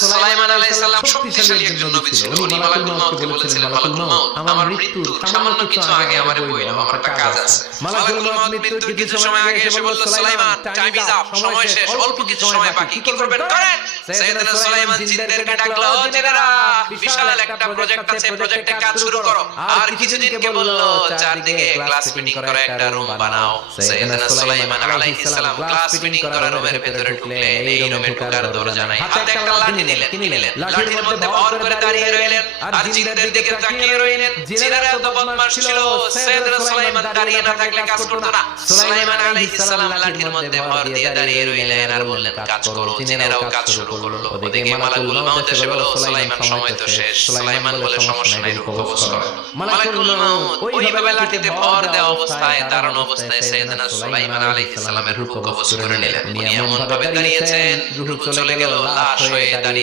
সুলাইমান আলাইহিস সালাম শক্তিশালী একজন নবী ছিল। উনি মালাকুল মাউতকে বলেছিলেন, মালাকুল মাউত, আমার মৃত্যুর সামান্য কিছু আগে আমারে বইলো, আমার একটা কাজ আছে। মালাকুল মাউত মৃত্যুর কিছু সময় আগে এসে বলল, সুলাইমান টাইম ইজ আপ, সময় শেষ, অল্প কিছু সময় বাকি, কি করবেন করেন। সাইয়েদনা সুলাইমান জিনদেরকে ডাকলো, জিনেরা বিশাল একটা প্রজেক্ট আছে, প্রজেক্টে কাজ শুরু করো। আর কিছুদিনকে বলল, চারদিকে ক্লাস মিটিং করে একটা রুম বানাও। সাইয়েদনা সুলাইমান আলাইহিস সালাম ক্লাস মিটিং করার রুমের ভিতরে ঢুকলেন। এই রুমে ঢোকার দরজা নাই, হাতে একটা লাঠি নিলেন, লাঠির মধ্যে ভর করে দাঁড়িয়ে রইলেন আর জিনদের দিকে তাকিয়ে রইলেন। জিনেরা এত বদমাশ ছিল, সাইয়েদনা সুলাইমান দাঁড়িয়ে না থাকলে কাজ করতো না। সুলাইমান আলাইহিস সালাম লাঠির মধ্যে ভর দিয়ে দাঁড়িয়ে রইলেন আর বললেন, কাজ করো। জিনেরাও কাজ শুরু করলো। ওদিকে মালাকুল মাউত এসে বলল, সুলাইমান সময় তো শেষ। সুলাইমান বলে, সমস্যা নাই, রুকু করো। মালাকুল মাউত ওইভাবে লাঠিতে ভর দেওয়া অবস্থায়, দাঁড়ানো অবস্থায় সাইয়েদনা সুলাইমান আলাইহিস সালামের রুকু করে নিলেন। উনি এমন ভাবে দাঁড়িয়েছেন, রূহ চলে গেল, লাশ হয়ে দাঁড়িয়ে